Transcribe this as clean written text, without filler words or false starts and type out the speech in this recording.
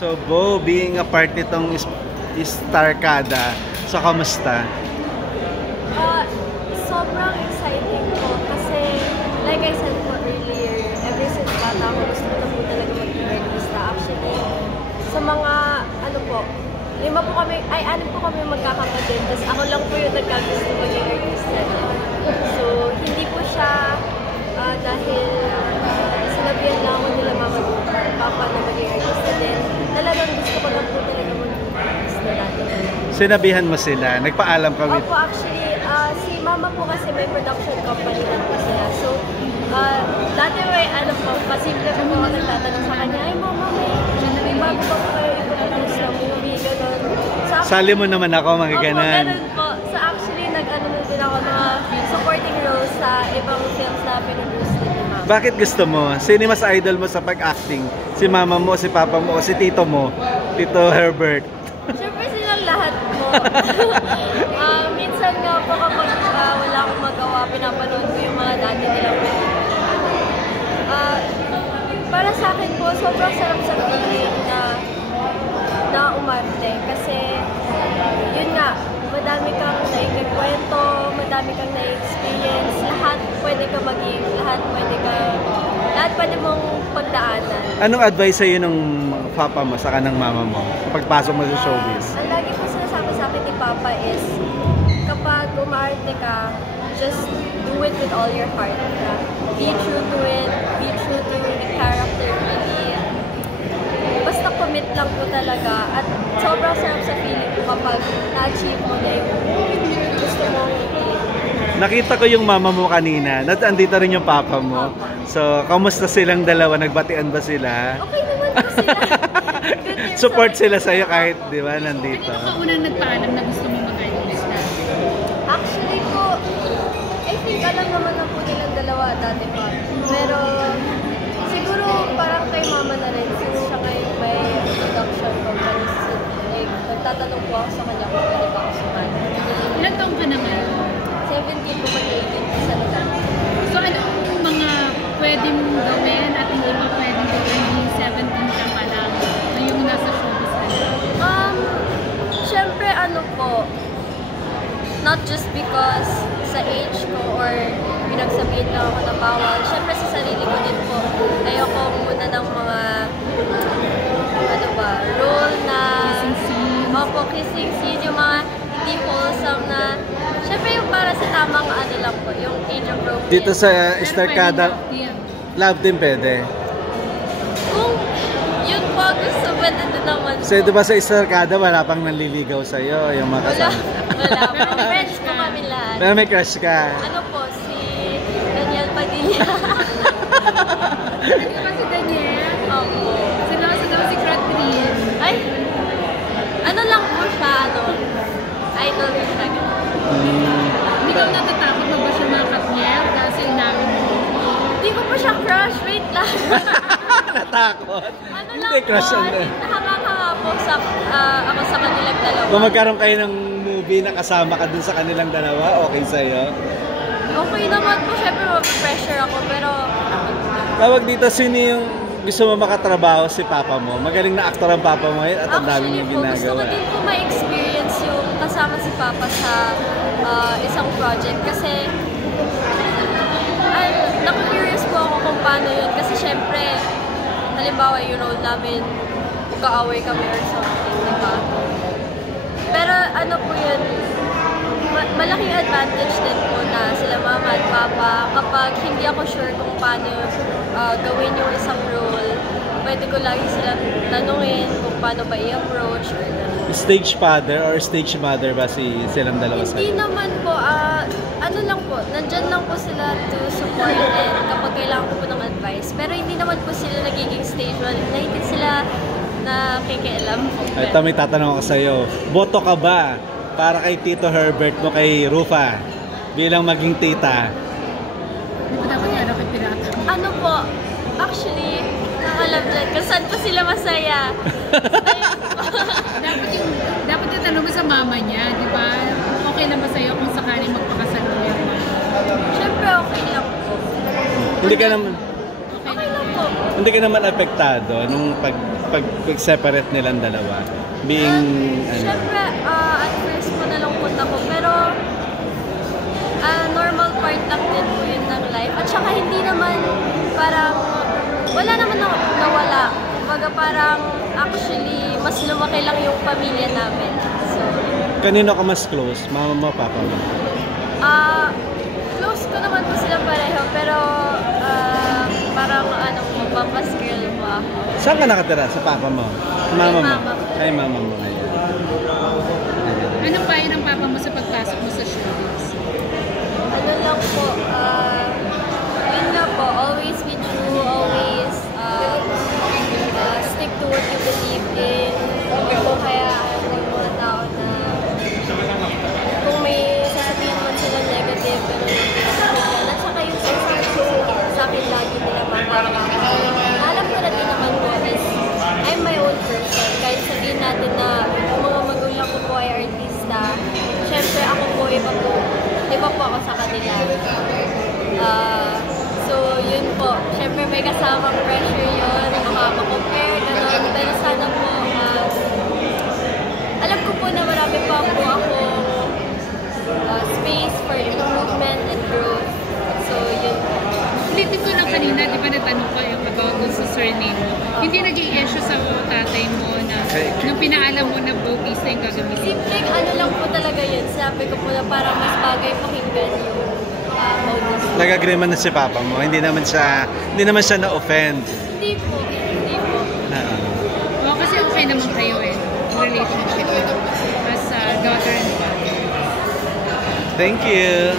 So, Bo, being a part nitong Starkada, so kamusta? Sobrang exciting po kasi like I said po earlier, ever since bata ako gusto ko na po talaga maging artista. Actually, sa mga ano po, 6 po kami magkakapatid, tapos ako lang po yung nagkagusto maging artista. So, hindi po siya dahil sinabihan lang ako nila mama at papa na maging artista din. Talagang gusto ko lang po talaga maging artista dati. Sinabihan mo sila? Nagpaalam kami? Opo, actually, si mama po kasi may production company lang po sila. So, dati may ano po, pasimple po ako nagtatanong sa kanya, ay mama, may bago pa po kayo ipoproduce na movie, gano'n. So, Sali mo naman ako, mga opo, ganon. ganun po. So actually, nag-ano na din ako ng supporting roles sa ibang films na pinuduce din ni mama. Bakit gusto mo? Sino mas idol mo sa pag-acting? Si mama mo, si papa mo, o si tito mo? Tito Herbert? Siyempre silang lahat po. Minsan nga po kapag wala akong magawa, pinapanood ko yung mga dati nilang para sa akin po, sobrang sarap sa feeling na umarte. Kasi, yun nga, madami kang naikikwento, madami kang na-experience, lahat pwede ka maging, lahat pwede mong pagdaanan. Anong advice sa'yo ng papa mo, saka ng mama mo, pagpasok mo sa showbiz? Ang lagi po sinasabi sa akin ni Papa is, kapag umarte ka, just do it with all your heart. Be true to it, be true to the character, really. Basta commit lang po talaga. At sobrang sarap sa feeling ko kapag na-achieve mo na yung gusto mong Nakita ko yung mama mo kanina, andito rin yung papa mo. So, kamusta silang dalawa? Nagbatian ba sila? okay naman po sila. Good news Support sa sila akin. sa'yo kahit, di ba, nandito. Kanino ka unang nagpaalam na gusto mo mag-idolista? Actually po, I think alam naman na po nilang dalawa dati pa. Pero siguro parang kay mama na rin since siya ngayon may production company. So, like, nagtatanong po ako sa kanya kung pwede ba ako sumali. Ilang taong ka na ngayon? 17 po mag-18 sa lugar. So anong mga pwede mong gawin at hindi pa pwedeng gawin yung 17 ka pa lang ngayong nasa showbiz ka na? Syempre ano po, not just because sa age ko or pinagsabihin lang ako na bawal. Syempre sa sarili ko din po, ayoko muna ng mga role na Kissing scene. Opo, kissing scene, yung mga hindi wholesome na syempre yung para sa tamang ano lang po, yung age appropriate. Dito sa Pero Starkada, pwede na, love din pwede. Kung yun po gusto, pwede din naman po. So, di ba sa Starkada, wala pang nanliligaw sa'yo, yung mga Wala, kasama. wala po. Pero may Friends crush po ka. kami lahat. Pero may crush ka. Ano po, si Daniel Padilla. Ano ba si Daniel? Opo. Sila daw si Catherine. Ay, ano lang po siya, idol ko siya. Hindi ka natatakot na ba siya mga Katniel kasi namin mo? Hindi ko pa siya crush, wait lang. Natakot. Ano Hindi, lang crush po, ang hanga-hanga po ako sa kanilang dalawa. Kung magkaroon kayo ng movie na kasama ka dun sa kanilang dalawa, okay sa'yo? Okay naman po, syempre mapapressure ako, pero Tawag dito, sino yung gusto mo makatrabaho si papa mo? Magaling na aktor ang papa mo at ang dami actually mong po, gusto ko ginagawa. din po ma-experience yung kasama si Papa sa isang project kasi naku-curious po ako kung paano yun kasi syempre, halimbawa yung role namin, magkaaway kami or something, diba? Pero ano po yun, malaking advantage din po na sila mama at papa kapag hindi ako sure kung paano gawin yung isang role, pwede ko lagi silang tanungin kung paano ba i-approach or Stage father or stage mother ba silang dalawa hindi sa'yo? naman po, ano lang po, nandyan lang po sila to support and kapag kailangan ko po ng advice. Pero hindi naman po sila nagiging stage one, na hindi sila nakikialam po. Ito may tatanong ako sa'yo. Boto ka ba para kay Tito Herbert mo kay Rufa bilang maging tita? Hindi ba dapat yan ako pirata? Ano po, actually, nakalamlan kung saan po sila masaya. dapat yung tanong mo sa mama niya, di ba? Okay lang ba sa'yo kung sakaling magpakasaluyan mo? Siyempre, okay lang po. Hindi ka naman Okay lang po. hindi ka naman apektado nung pag-separate nilang dalawa? Being, Siyempre, at first po nalungkot ako, pero normal part lang din po yun ng life. At saka hindi naman parang, wala naman nawala. Kumbaga parang actually, mas lumaki lang yung pamilya namin. So, kanino ka mas close? Mama mo, papa mo? close ko naman po sila pareho, pero parang papa's girl po ako. Saan ka nakatira? Sa papa mo? Mama mo? mama ko. Ay, mama mo. Ayan. Anong payo ng papa mo sa pagpasok mo sa showbiz? Ano lang po, yun nga po, always be true, always stick to what you believe in. Hindi po kaya yung mga tao na kung may sasabihin man sila negative, pero hindi yan. At saka yung sa akin lagi nila mama. Alam ko na din naman po is, I'm my own person. Kahit sabihin natin na yung mga magulang ko po ay artista, syempre ako po, iba po ako sa kanila. So, yun po. Syempre may kasamang pressure yun, makakompare, gano'n. Pero sana po, alam ko po na marami pa po ako space for improvement and growth. So, yun po. Ulitin ko lang kanina, di ba natanong ko yung about dun sa surname mo? Hindi naging issue sa tatay mo na nung pinaalam mo na Bautista yung gagamitin? Simpleng ano lang po talaga yun. Sabi ko po na parang mas bagay pakinggan yung Bautista. Nag-agree man na si papa mo. Hindi naman siya na-offend. Hindi po. Hindi po. Oo, kasi okay naman kayo eh. Relationship as daughter and father. Thank you.